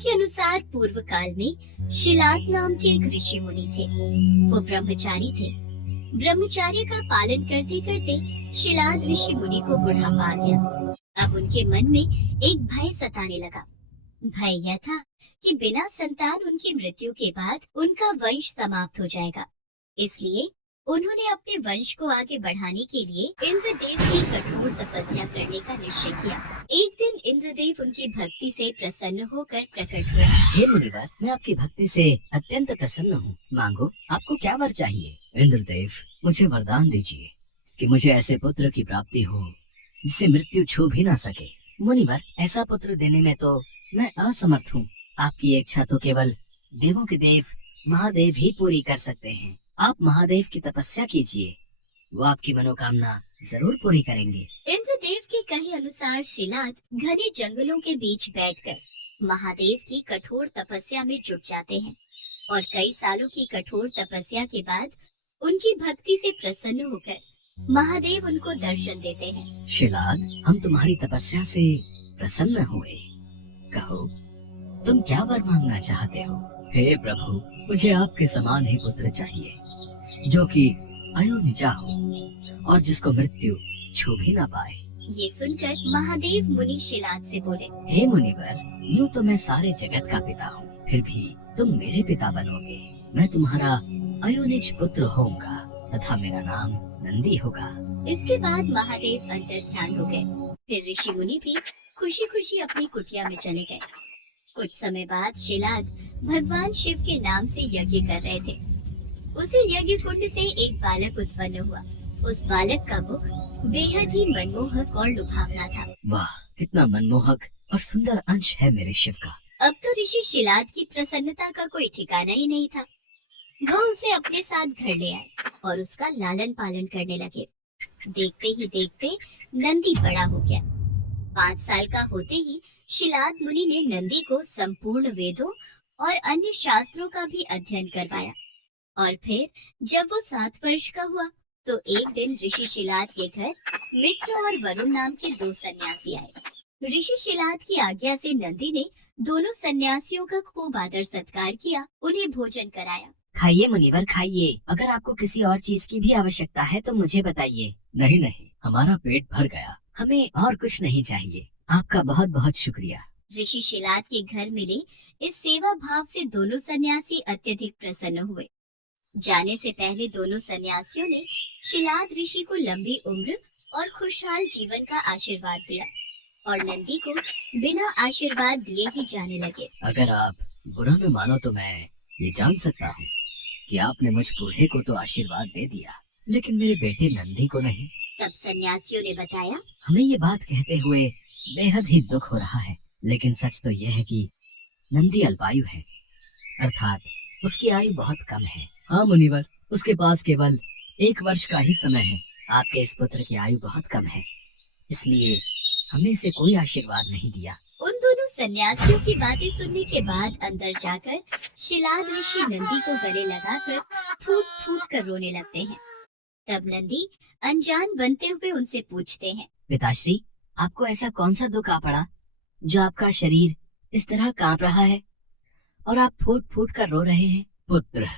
के अनुसार पूर्व काल में शिलाद नाम के एक ऋषि मुनि थे। वो ब्रह्मचारी थे। ब्रह्मचर्य का पालन करते करते शिलाद ऋषि मुनि को बुढ़ापा आ गया। अब उनके मन में एक भय सताने लगा। भय यह था कि बिना संतान उनकी मृत्यु के बाद उनका वंश समाप्त हो जाएगा। इसलिए उन्होंने अपने वंश को आगे बढ़ाने के लिए इंद्रदेव की कठोर तपस्या करने का निश्चय किया। एक दिन इंद्रदेव उनकी भक्ति से प्रसन्न होकर प्रकट हुए। हे मुनिवर, मैं आपकी भक्ति से अत्यंत प्रसन्न हूँ। मांगो, आपको क्या वर चाहिए? इंद्रदेव, मुझे वरदान दीजिए कि मुझे ऐसे पुत्र की प्राप्ति हो जिसे मृत्यु छू भी ना सके। मुनिवर, ऐसा पुत्र देने में तो मैं असमर्थ हूँ। आपकी इच्छा तो केवल देवों के देव महादेव ही पूरी कर सकते हैं। आप महादेव की तपस्या कीजिए, वो आपकी मनोकामना जरूर पूरी करेंगे। इंद्रदेव के कहे अनुसार शिलाद घने जंगलों के बीच बैठकर महादेव की कठोर तपस्या में जुट जाते हैं और कई सालों की कठोर तपस्या के बाद उनकी भक्ति से प्रसन्न होकर महादेव उनको दर्शन देते हैं। शिलाद, हम तुम्हारी तपस्या से प्रसन्न हुए। कहो, तुम क्या वर मांगना चाहते हो? हे प्रभु, मुझे आपके समान ही पुत्र चाहिए जो कि अयोनिजा हो और जिसको मृत्यु छू भी ना पाए। ये सुनकर महादेव मुनि शिलाद से बोले, हे मुनिवर, यूँ तो मैं सारे जगत का पिता हूँ, फिर भी तुम मेरे पिता बनोगे। मैं तुम्हारा अयोनिज पुत्र होऊंगा तथा मेरा नाम नंदी होगा। इसके बाद महादेव अंतर्ध्यान हो गए। फिर ऋषि मुनि भी खुशी खुशी अपनी कुटिया में चले गए। कुछ समय बाद शिलाद भगवान शिव के नाम से यज्ञ कर रहे थे। उसी यज्ञ कुंड से एक बालक उत्पन्न हुआ। उस बालक का मुख बेहद ही मनमोहक और लुभावना था। वाह, कितना मनमोहक और सुंदर अंश है मेरे शिव का। अब तो ऋषि शिलाद की प्रसन्नता का कोई ठिकाना ही नहीं था। वो उसे अपने साथ घर ले आए और उसका लालन पालन करने लगे। देखते ही देखते नंदी बड़ा हो गया। 5 साल का होते ही शिलाद मुनि ने नंदी को संपूर्ण वेदों और अन्य शास्त्रों का भी अध्ययन करवाया। और फिर जब वो 7 वर्ष का हुआ तो एक दिन ऋषि शिलाद के घर मित्र और वरुण नाम के 2 सन्यासी आए। ऋषि शिलाद की आज्ञा से नंदी ने दोनों सन्यासियों का खूब आदर सत्कार किया, उन्हें भोजन कराया। खाइए मुनिवर, खाइए। अगर आपको किसी और चीज की भी आवश्यकता है तो मुझे बताइए। नहीं नहीं, हमारा पेट भर गया, हमें और कुछ नहीं चाहिए। आपका बहुत बहुत शुक्रिया। ऋषि शिलाद के घर मिले इस सेवा भाव से दोनों सन्यासी अत्यधिक प्रसन्न हुए। जाने से पहले दोनों सन्यासियों ने शिलाद ऋषि को लंबी उम्र और खुशहाल जीवन का आशीर्वाद दिया और नंदी को बिना आशीर्वाद दिए ही जाने लगे। अगर आप बुरा न मानो तो मैं ये जान सकता हूँ कि आपने मुझ बूढ़े को तो आशीर्वाद दे दिया, लेकिन मेरे बेटे नंदी को नहीं। तब सन्यासियों ने बताया, हमें ये बात कहते हुए बेहद ही दुख हो रहा है, लेकिन सच तो यह है कि नंदी अल्पायु है, अर्थात उसकी आयु बहुत कम है। हाँ मुनिवर, उसके पास केवल 1 वर्ष का ही समय है। आपके इस पुत्र की आयु बहुत कम है, इसलिए हमने इसे कोई आशीर्वाद नहीं दिया। उन दोनों सन्यासियों की बातें सुनने के बाद अंदर जाकर शिलाद ऋषि नंदी को गले लगाकर फूट फूट कर रोने लगते हैं। तब नंदी अनजान बनते हुए उनसे पूछते हैं, पिताश्री, आपको ऐसा कौन सा दुख आ पड़ा जो आपका शरीर इस तरह कांप रहा है और आप फूट फूट कर रो रहे हैं? पुत्र,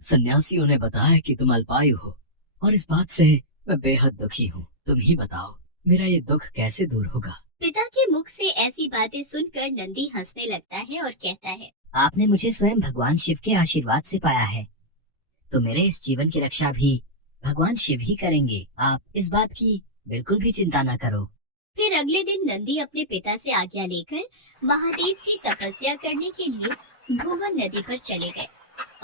सन्यासियों ने बताया कि तुम अल्पायु हो और इस बात से मैं बेहद दुखी हूँ। तुम ही बताओ, मेरा ये दुख कैसे दूर होगा? पिता के मुख से ऐसी बातें सुनकर नंदी हंसने लगता है और कहता है, आपने मुझे स्वयं भगवान शिव के आशीर्वाद से पाया है, तो मेरे इस जीवन की रक्षा भी भगवान शिव ही करेंगे। आप इस बात की बिल्कुल भी चिंता न करो। फिर अगले दिन नंदी अपने पिता से आज्ञा लेकर महादेव की तपस्या करने के लिए भुवन नदी पर चले गए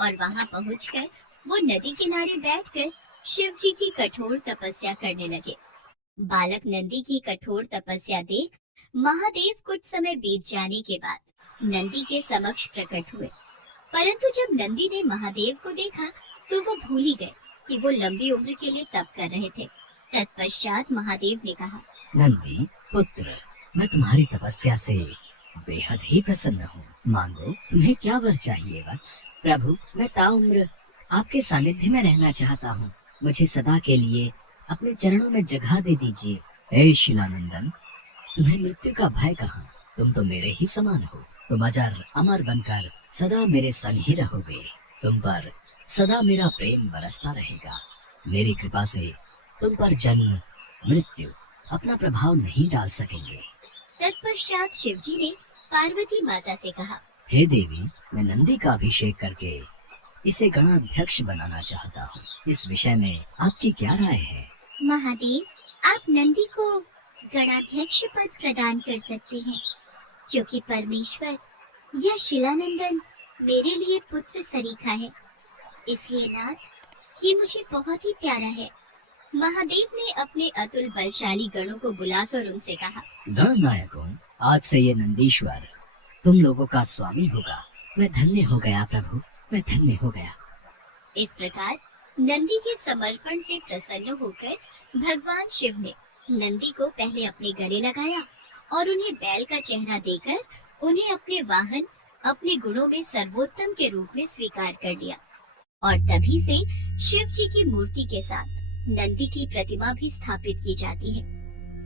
और वहां पहुंचकर वो नदी किनारे बैठकर शिव जी की कठोर तपस्या करने लगे। बालक नंदी की कठोर तपस्या देख महादेव कुछ समय बीत जाने के बाद नंदी के समक्ष प्रकट हुए, परंतु जब नंदी ने महादेव को देखा तो वो भूल ही गए कि वो लंबी उम्र के लिए तप कर रहे थे। तत्पश्चात महादेव ने कहा, नंदी पुत्र, मैं तुम्हारी तपस्या से बेहद ही प्रसन्न हूँ। मांगो, तुम्हें क्या वर चाहिए वत्स? प्रभु, मैं ताउम्र आपके सानिध्य में रहना चाहता हूँ। मुझे सदा के लिए अपने चरणों में जगह दे दीजिए। हे शिलानंदन, तुम्हें मृत्यु का भय कहाँ? तुम तो मेरे ही समान हो। तुम अजर अमर बनकर सदा मेरे संग ही रहोगे। तुम पर सदा मेरा प्रेम बरसता रहेगा। मेरी कृपा से तुम पर जन्म मृत्यु अपना प्रभाव नहीं डाल सकेंगे। तत्पश्चात शिवजी ने पार्वती माता से कहा, हे देवी, मैं नंदी का अभिषेक करके इसे गणाध्यक्ष बनाना चाहता हूँ। इस विषय में आपकी क्या राय है? महादेव, आप नंदी को गणाध्यक्ष पद प्रदान कर सकते हैं, क्योंकि परमेश्वर यह शिलानंदन मेरे लिए पुत्र सरीखा है। इसलिए नाथ, ये मुझे बहुत ही प्यारा है। महादेव ने अपने अतुल बलशाली गणों को बुलाकर उनसे कहा, गणनायकों, आज से ये नंदीश्वर तुम लोगों का स्वामी होगा। मैं धन्य हो गया प्रभु, मैं धन्य हो गया। इस प्रकार नंदी के समर्पण से प्रसन्न होकर भगवान शिव ने नंदी को पहले अपने गले लगाया और उन्हें बैल का चेहरा देकर उन्हें अपने वाहन, अपने गुणों में सर्वोत्तम के रूप में स्वीकार कर लिया। और तभी से शिव जी की मूर्ति के साथ नंदी की प्रतिमा भी स्थापित की जाती है।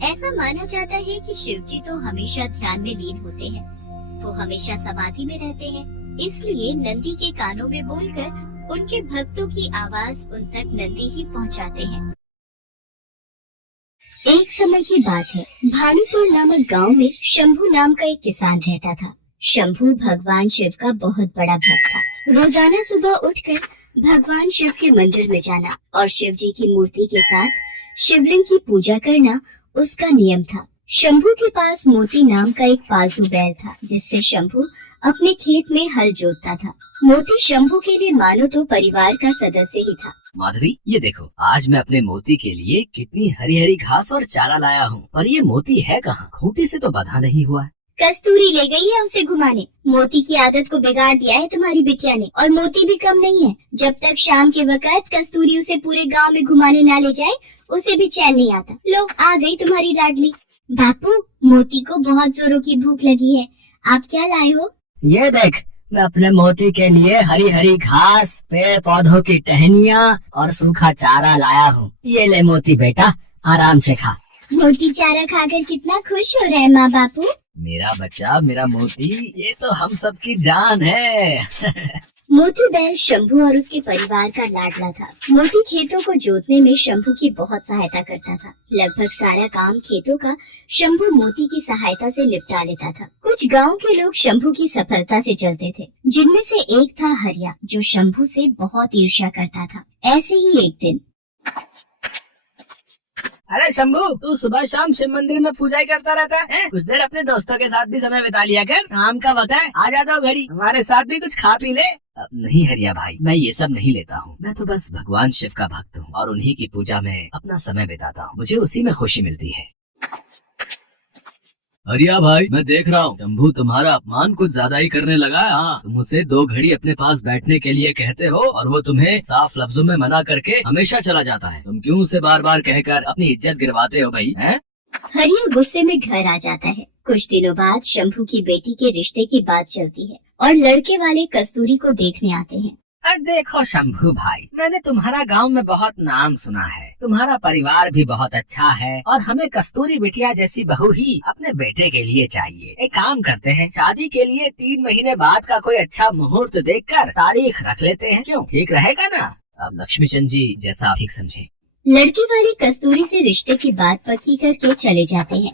ऐसा माना जाता है कि शिव जी तो हमेशा ध्यान में लीन होते हैं, वो हमेशा समाधि में रहते हैं। इसलिए नंदी के कानों में बोलकर उनके भक्तों की आवाज उन तक नंदी ही पहुंचाते हैं। एक समय की बात है, भानुपुर नामक गांव में शंभू नाम का एक किसान रहता था। शंभू भगवान शिव का बहुत बड़ा भक्त था। रोजाना सुबह उठकर भगवान शिव के मंदिर में जाना और शिव जी की मूर्ति के साथ शिवलिंग की पूजा करना उसका नियम था। शंभू के पास मोती नाम का एक पालतू बैल था, जिससे शंभू अपने खेत में हल जोतता था। मोती शंभू के लिए मानो तो परिवार का सदस्य ही था। माधवी, ये देखो, आज मैं अपने मोती के लिए कितनी हरी हरी घास और चारा लाया हूँ। पर ये मोती है कहाँ? खूंटी से तो बंधा नहीं हुआ है। कस्तूरी ले गई है उसे घुमाने। मोती की आदत को बिगाड़ दिया है तुम्हारी बिटिया ने। और मोती भी कम नहीं है, जब तक शाम के वक्त कस्तूरी उसे पूरे गांव में घुमाने ना ले जाए, उसे भी चैन नहीं आता। लो, आ गई तुम्हारी लाडली। बापू, मोती को बहुत जोरों की भूख लगी है, आप क्या लाए हो? ये देख, मैं अपने मोती के लिए हरी हरी घास, पेड़ पौधों की टहनियाँ और सूखा चारा लाया हूँ। ये ले मोती बेटा, आराम से खा। मोती चारा खाकर कितना खुश हो रहा है माँ बापू। मेरा बच्चा, मेरा मोती, ये तो हम सबकी जान है। मोती बैल शंभू और उसके परिवार का लाडला था। मोती खेतों को जोतने में शंभू की बहुत सहायता करता था। लगभग सारा काम खेतों का शंभू मोती की सहायता से निपटा लेता था। कुछ गांव के लोग शंभू की सफलता से चलते थे, जिनमें से एक था हरिया, जो शंभू से बहुत ईर्ष्या करता था। ऐसे ही एक दिन, अरे शंभू, तू सुबह शाम शिव मंदिर में पूजा ही करता रहता है? कुछ देर अपने दोस्तों के साथ भी समय बिता लिया कर। शाम का वक्त है, आ जाता हूँ घड़ी, हमारे साथ भी कुछ खा पी ले। नहीं हरिया भाई, मैं ये सब नहीं लेता हूँ। मैं तो बस भगवान शिव का भक्त हूँ और उन्हीं की पूजा में अपना समय बिताता हूँ। मुझे उसी में खुशी मिलती है। हरिया भाई, मैं देख रहा हूँ शंभू तुम्हारा अपमान कुछ ज्यादा ही करने लगा है। हाँ, तुम उसे 2 घड़ी अपने पास बैठने के लिए कहते हो और वो तुम्हें साफ लफ्जों में मना करके हमेशा चला जाता है। तुम क्यों उसे बार बार कहकर अपनी इज्जत गिरवाते हो भाई? हैं? हरिया गुस्से में घर आ जाता है। कुछ दिनों बाद शंभू की बेटी के रिश्ते की बात चलती है और लड़के वाले कस्तूरी को देखने आते हैं। देखो शंभू भाई, मैंने तुम्हारा गांव में बहुत नाम सुना है। तुम्हारा परिवार भी बहुत अच्छा है और हमें कस्तूरी बिटिया जैसी बहू ही अपने बेटे के लिए चाहिए। एक काम करते हैं, शादी के लिए 3 महीने बाद का कोई अच्छा मुहूर्त देखकर तारीख रख लेते हैं। क्यों, ठीक रहेगा ना? अब लक्ष्मी चंद जी, जैसा आप ठीक समझे। लड़के वाले कस्तूरी से रिश्ते की बात पक्की करके चले जाते हैं।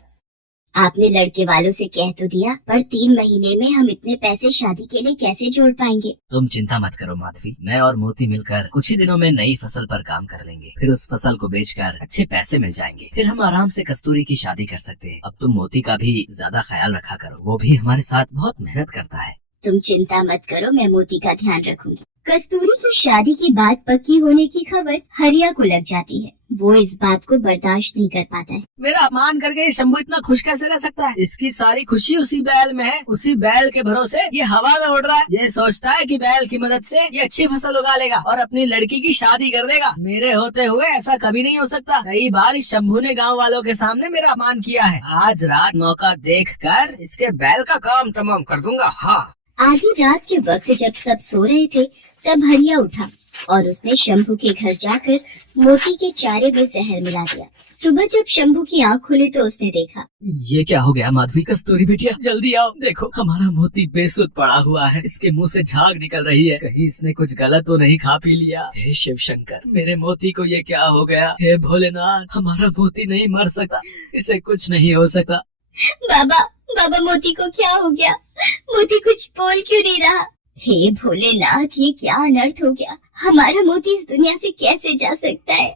आपने लड़के वालों से कह तो दिया, पर 3 महीने में हम इतने पैसे शादी के लिए कैसे जोड़ पाएंगे? तुम चिंता मत करो माधवी, मैं और मोती मिलकर कुछ ही दिनों में नई फसल पर काम कर लेंगे। फिर उस फसल को बेचकर अच्छे पैसे मिल जाएंगे। फिर हम आराम से कस्तूरी की शादी कर सकते हैं। अब तुम मोती का भी ज्यादा ख्याल रखा करो, वो भी हमारे साथ बहुत मेहनत करता है। तुम चिंता मत करो, मैं मोती का ध्यान रखूंगी। कस्तूरी की शादी की बात पक्की होने की खबर हरिया को लग जाती है। वो इस बात को बर्दाश्त नहीं कर पाता है। मेरा अपमान करके शंभू इतना खुश कैसे रह सकता है? इसकी सारी खुशी उसी बैल में है। उसी बैल के भरोसे ये हवा में उड़ रहा है। ये सोचता है कि बैल की मदद से ये अच्छी फसल उगा लेगा और अपनी लड़की की शादी कर देगा। मेरे होते हुए ऐसा कभी नहीं हो सकता। कई बार इस शंभू ने गाँव वालों के सामने मेरा अपमान किया है। आज रात मौका देखकर इसके बैल का काम तमाम कर दूंगा। हाँ। आधी रात के वक्त जब सब सो रहे थे, तब हरिया उठा और उसने शंभू के घर जाकर मोती के चारे में जहर मिला दिया। सुबह जब शंभू की आंख खुली तो उसने देखा ये क्या हो गया माधवी? कस्तूरी बिटिया जल्दी आओ, देखो हमारा मोती बेसुध पड़ा हुआ है, इसके मुंह से झाग निकल रही है, कहीं इसने कुछ गलत तो नहीं खा पी लिया। हे शिव शंकर, मेरे मोती को ये क्या हो गया? हे भोलेनाथ, हमारा मोती नहीं मर सकता, इसे कुछ नहीं हो सकता। बाबा बाबा मोती को क्या हो गया? मोती कुछ बोल क्यों नहीं रहा? हे भोलेनाथ, ये क्या अनर्थ हो गया? हमारा मोती इस दुनिया से कैसे जा सकता है?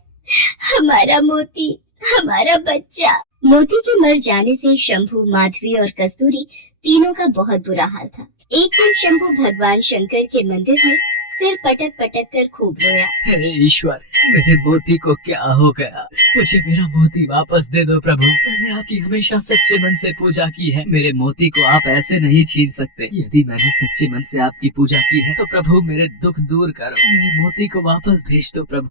हमारा मोती, हमारा बच्चा। मोती के मर जाने से शंभू, माधवी और कस्तूरी तीनों का बहुत बुरा हाल था। एक दिन शंभू भगवान शंकर के मंदिर में सिर पटक पटक कर खूब रोया। हे ईश्वर, मेरे मोती को क्या हो गया? मुझे मेरा मोती वापस दे दो प्रभु। मैंने आपकी हमेशा सच्चे मन से पूजा की है, मेरे मोती को आप ऐसे नहीं छीन सकते। यदि मैंने सच्चे मन से आपकी पूजा की है तो प्रभु मेरे दुख दूर करो, मेरे मोती को वापस भेज दो प्रभु।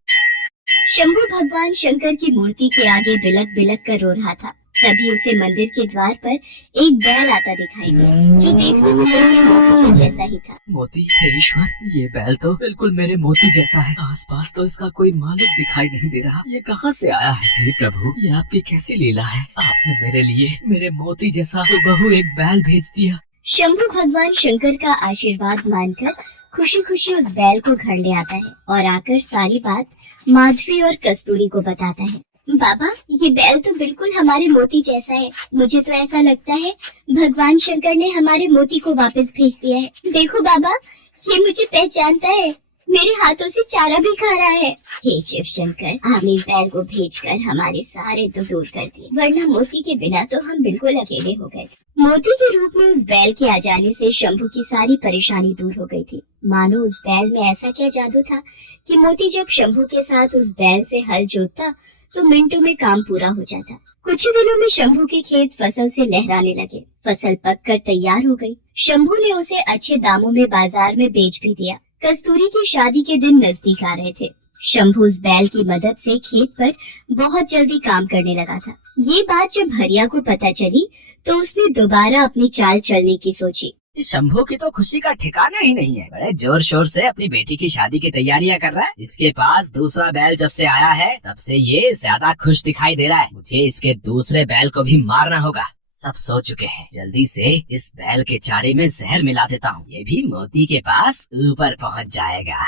शंभू भगवान शंकर की मूर्ति के आगे बिलक बिलक कर रो रहा था। तभी उसे मंदिर के द्वार पर एक बैल आता दिखाई दिया, जो देखने में बिल्कुल मोती के जैसा ही था। मोती? हे ईश्वर, ये बैल तो बिल्कुल मेरे मोती जैसा है, आसपास तो इसका कोई मालिक दिखाई नहीं दे रहा, ये कहाँ से आया है? हे प्रभु, ये आपकी कैसी लीला है? आपने मेरे लिए मेरे मोती जैसा हूबहू एक बैल भेज दिया। शंभू भगवान शंकर का आशीर्वाद मानकर खुशी खुशी उस बैल को घर ले आता है और आकर सारी बात माधवी और कस्तूरी को बताता है। बाबा, ये बैल तो बिल्कुल हमारे मोती जैसा है। मुझे तो ऐसा लगता है भगवान शंकर ने हमारे मोती को वापस भेज दिया है। देखो बाबा, ये मुझे पहचानता है, मेरे हाथों से चारा भी खा रहा है। हे शिव शंकर, आपने इस बैल को भेजकर हमारे सारे दुख दूर कर दिए, वरना मोती के बिना तो हम बिल्कुल अकेले हो गए। मोती के रूप में उस बैल के आ जाने से शंभू की सारी परेशानी दूर हो गई थी। मानो उस बैल में ऐसा क्या जादू था कि मोती जब शंभू के साथ उस बैल से हल जोतता तो मिनटों में काम पूरा हो जाता। कुछ ही दिनों में शंभू के खेत फसल से लहराने लगे। फसल पककर तैयार हो गई। शंभू ने उसे अच्छे दामों में बाजार में बेच भी दिया। कस्तूरी की शादी के दिन नजदीक आ रहे थे। शंभू उस बैल की मदद से खेत पर बहुत जल्दी काम करने लगा था। ये बात जब हरिया को पता चली तो उसने दोबारा अपनी चाल चलने की सोची। शंभू की तो खुशी का ठिकाना ही नहीं है, बड़े जोर शोर से अपनी बेटी की शादी की तैयारियां कर रहा है। इसके पास दूसरा बैल जब से आया है तब से ये ज्यादा खुश दिखाई दे रहा है। मुझे इसके दूसरे बैल को भी मारना होगा। सब सो चुके हैं, जल्दी से इस बैल के चारे में जहर मिला देता हूँ, ये भी मोती के पास ऊपर पहुँच जाएगा।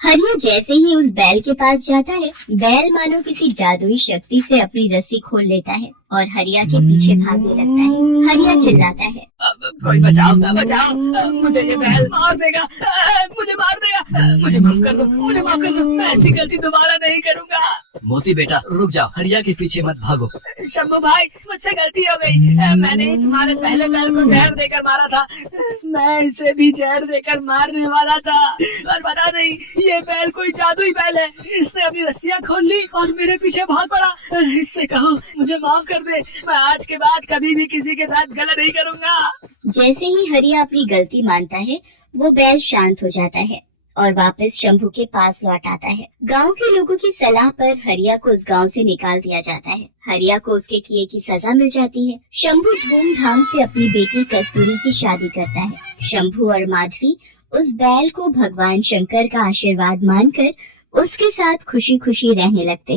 हरिया जैसे ही उस बैल के पास जाता है, बैल मानो किसी जादुई शक्ति से अपनी रस्सी खोल लेता है और हरिया के पीछे भागने लगता है। हरिया चिल्लाता है, कोई बचाओ, बचाओ, मुझे ये बैल मार देगा, मुझे मार देगा, मुझे माफ कर दो, मुझे माफ कर दो, मैं ऐसी गलती दोबारा नहीं करूँगा। मोती बेटा रुक जाओ, हरिया के पीछे मत भागो। शंभू भाई, मुझसे गलती हो गई, मैंने ही तुम्हारे पहले बैल को जहर देकर मारा था, मैं इसे भी जहर देकर मारने वाला था, और पता नहीं ये बैल कोई जादुई बैल है, इसने अपनी रस्सियाँ खोल ली और मेरे पीछे भाग पड़ा। इससे कहो मुझे माफ कर दे, मैं आज के बाद कभी भी किसी के साथ गलत नहीं करूँगा। जैसे ही हरिया अपनी गलती मानता है, वो बैल शांत हो जाता है और वापस शंभू के पास लौट आता है। गांव के लोगों की सलाह पर हरिया को उस गांव से निकाल दिया जाता है। हरिया को उसके किए की सजा मिल जाती है। शंभू धूमधाम से अपनी बेटी कस्तूरी की शादी करता है। शंभू और माधवी उस बैल को भगवान शंकर का आशीर्वाद मानकर उसके साथ खुशी खुशी रहने लगते हैं।